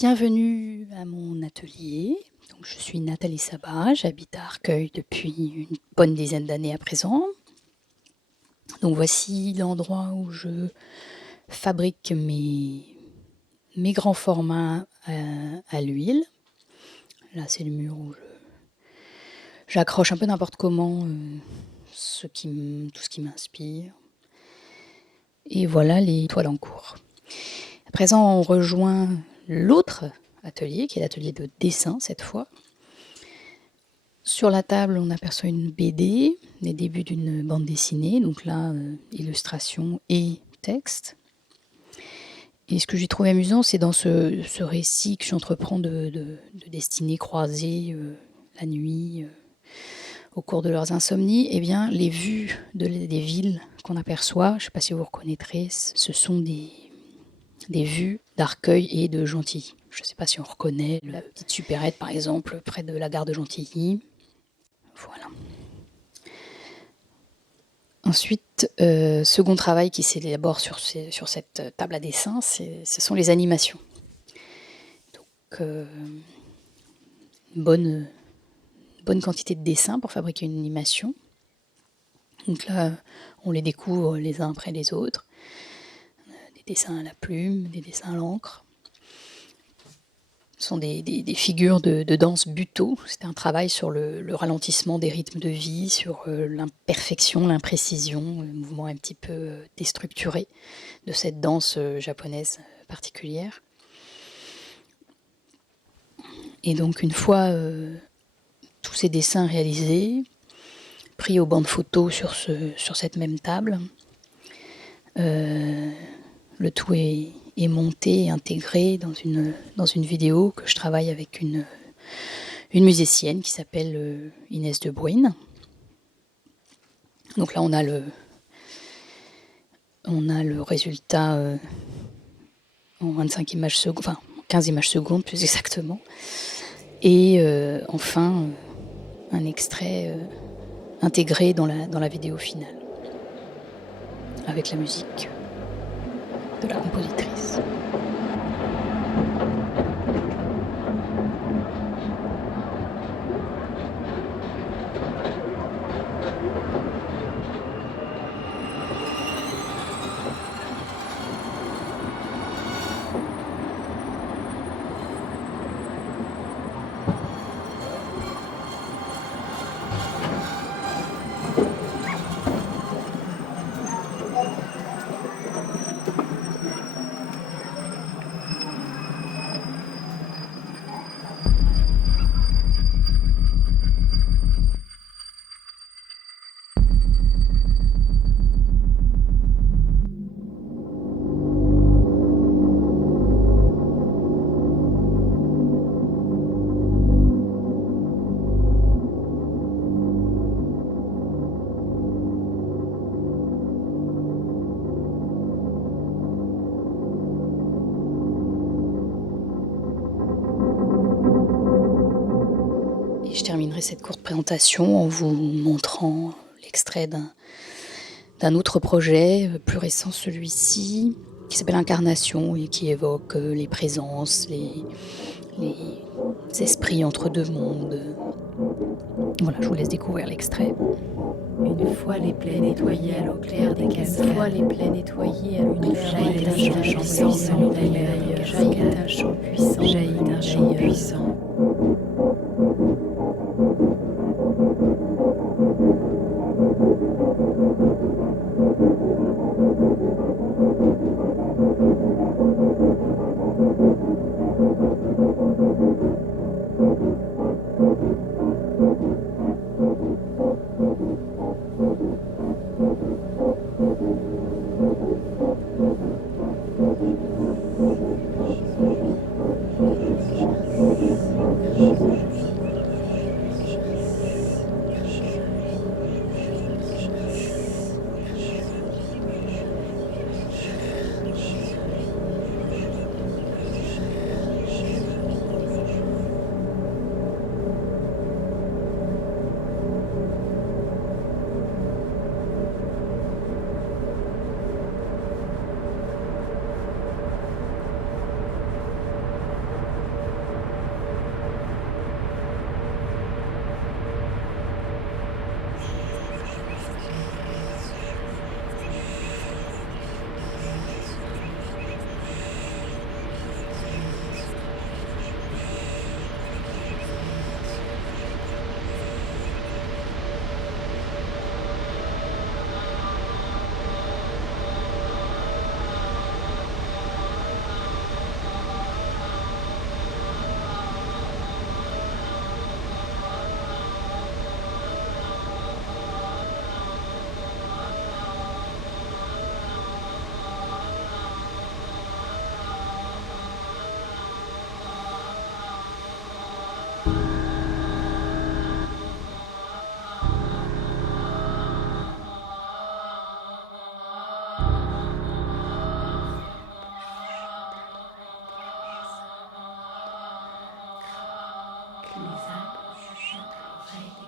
Bienvenue à mon atelier. Donc, je suis Nathalie Sabat, j'habite à Arcueil depuis une bonne dizaine d'années à présent. Donc voici l'endroit où je fabrique mes grands formats à l'huile. Là, c'est le mur où j'accroche un peu n'importe comment tout ce qui m'inspire. Et voilà les toiles en cours. À présent, on rejoint l'autre atelier, qui est l'atelier de dessin cette fois. Sur la table, on aperçoit une BD, les débuts d'une bande dessinée, donc là, illustration et texte. Et ce que j'ai trouvé amusant, c'est dans ce récit que j'entreprends de destinées croisées la nuit, au cours de leurs insomnies, eh bien, les vues des villes qu'on aperçoit, je ne sais pas si vous reconnaîtrez, ce sont des vues d'Arcueil et de Gentilly. Je ne sais pas si on reconnaît la petite supérette, par exemple, près de la gare de Gentilly. Voilà. Ensuite, second travail qui s'élabore sur cette table à dessin, ce sont les animations. Donc, bonne quantité de dessins pour fabriquer une animation. Donc là, on les découvre les uns après les autres. Des dessins à la plume, des dessins à l'encre. Ce sont des figures de danse buto. C'était un travail sur le ralentissement des rythmes de vie, sur l'imperfection, l'imprécision, le mouvement un petit peu déstructuré de cette danse japonaise particulière. Et donc une fois tous ces dessins réalisés, pris au banc de photo sur cette même table, le tout est monté et intégré dans une vidéo que je travaille avec une musicienne qui s'appelle Inès de Bruyn. Donc là, on a le résultat en 25 images secondes, enfin 15 images secondes plus exactement. Et enfin, un extrait intégré dans la vidéo finale, avec la musique de la compositrice. Je terminerai cette courte présentation en vous montrant l'extrait d'un autre projet, plus récent celui-ci, qui s'appelle Incarnation et qui évoque les présences, les esprits entre deux mondes. Voilà, je vous laisse découvrir l'extrait. Une fois les plaies nettoyées à l'eau claire des cascades, une fois les plaies nettoyées à l'eau claire, jaillit d'un chant puissant, jaillit d'un chant puissant, jaillit d'un chant puissant. les arbres chuchotent à l'oreille